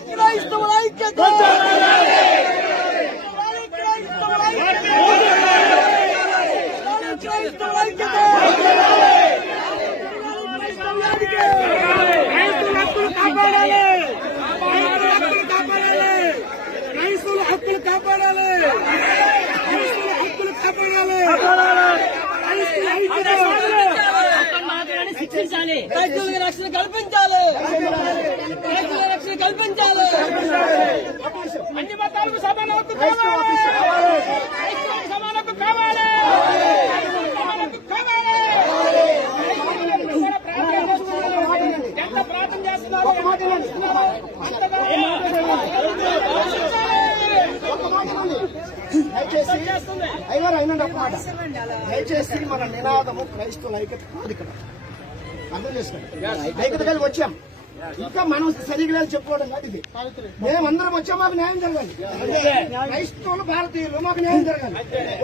క్రైస్తవుల ఐక్యత. హక్కులు కాపాడాలి. హక్కులు కాపాడాలి. రక్షించాలి రైతులకు రక్షణ కల్పించాలి. రైతుల రక్షణ కల్పించాలి. అన్ని మతాలకు సమాన హక్కు కావాలి. సమాన హక్కు కావాలి. ఎంత ప్రార్థన చేస్తున్నారు? దయచేసి అయ్యారు అయినండి ఒక మాట దయచేసి మన నినాదము క్రైస్తవుల ఐక్యత కాదు ఇక్కడ. అర్థం చేసుకోండి ఐక్యత కలిగి వచ్చాం. ఇంకా మనం సరిగ్గా చెప్పుకోవడం కాదు ఇది. మేమందరం వచ్చాం మాకు న్యాయం జరగాలి. క్రైస్తవులు భారతీయులు మాకు న్యాయం జరగాలి.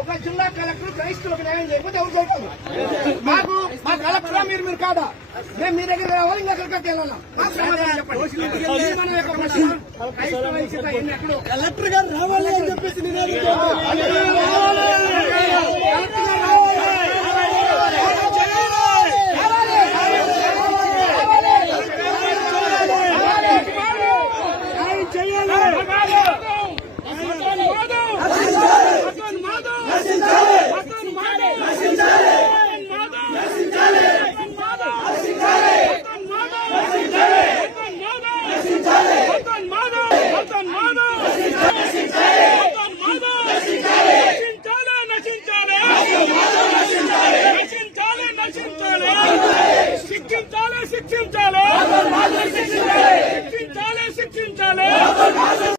ఒక జిల్లా కలెక్టర్ క్రైస్తవులకు న్యాయం చేయకపోతే ఎవరు చేయగలరు మాకు మా కలెక్టరా మీరు మీరు కాదా? మేము మీ దగ్గర రావాలి ఇంకా ఎక్కడికి వెళ్ళాలా? చెప్పండి. కలెక్టర్ గారు రావాలి అని చెప్పేసి